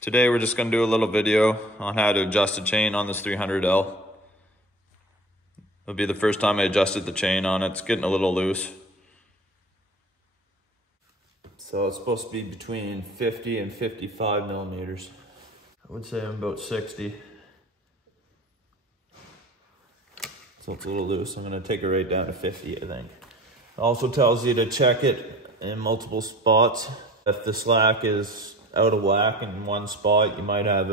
Today we're just going to do a little video on how to adjust the chain on this 300L. It'll be the first time I adjusted the chain on it. It's getting a little loose. So it's supposed to be between 50 and 55 millimeters. I would say I'm about 60. So it's a little loose. I'm going to take it right down to 50, I think. It also tells you to check it in multiple spots. If the slack is out of whack in one spot, you might have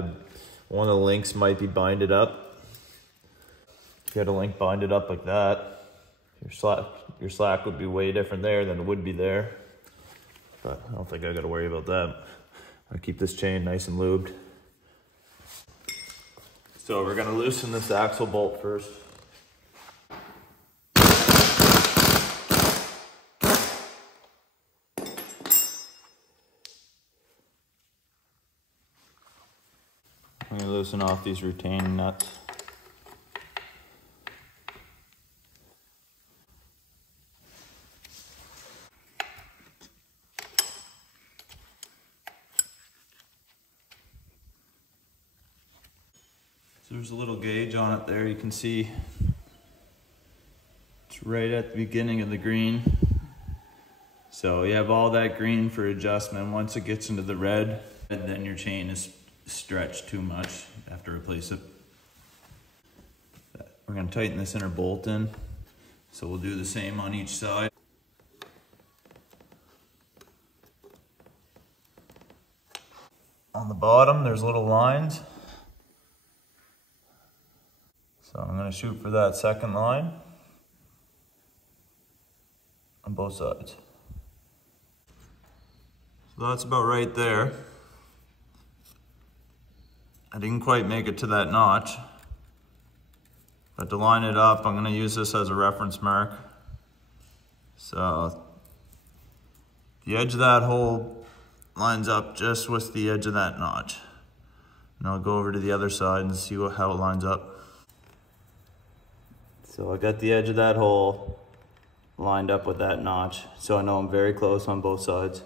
one of the links might be binded up. If you had a link binded up like that, your slack would be way different there than it would be there. But I don't think I got to worry about that. I keep this chain nice and lubed. So we're going to loosen this axle bolt first. I'm going to loosen off these retaining nuts. So there's a little gauge on it there. You can see it's right at the beginning of the green. So you have all that green for adjustment. Once it gets into the red, then your chain is stretched too much. You have to replace it. We're going to tighten this inner bolt in. So we'll do the same on each side. On the bottom, there's little lines. So I'm going to shoot for that second line on both sides. So that's about right there. I didn't quite make it to that notch, but to line it up, I'm going to use this as a reference mark. So the edge of that hole lines up just with the edge of that notch. And I'll go over to the other side and see how it lines up. So I got the edge of that hole lined up with that notch, so I know I'm very close on both sides.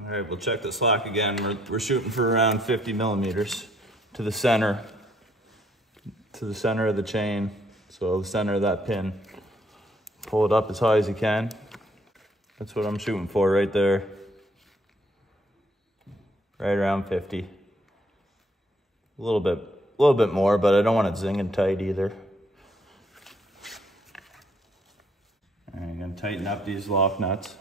All right, we'll check the slack again. We're shooting for around 50 millimeters to the center of the chain. So the center of that pin. Pull it up as high as you can. That's what I'm shooting for right there. Right around 50. A little bit more, but I don't want it zinging tight either. All right, I'm gonna tighten up these lock nuts.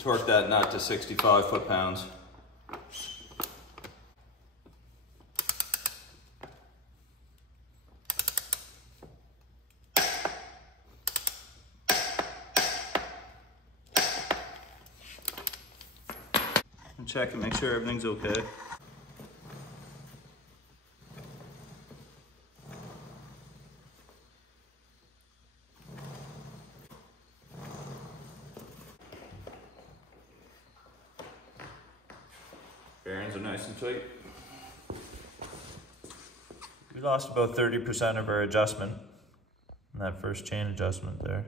Torque that nut to 65 foot-pounds. And check and make sure everything's okay. Bearings are nice and tight. We lost about 30% of our adjustment in that first chain adjustment there.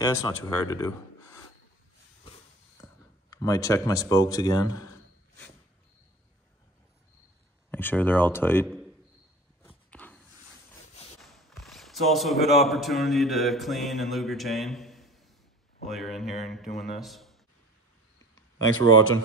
Yeah, it's not too hard to do. I might check my spokes again. Make sure they're all tight. It's also a good opportunity to clean and lube your chain while you're in here and doing this. Thanks for watching.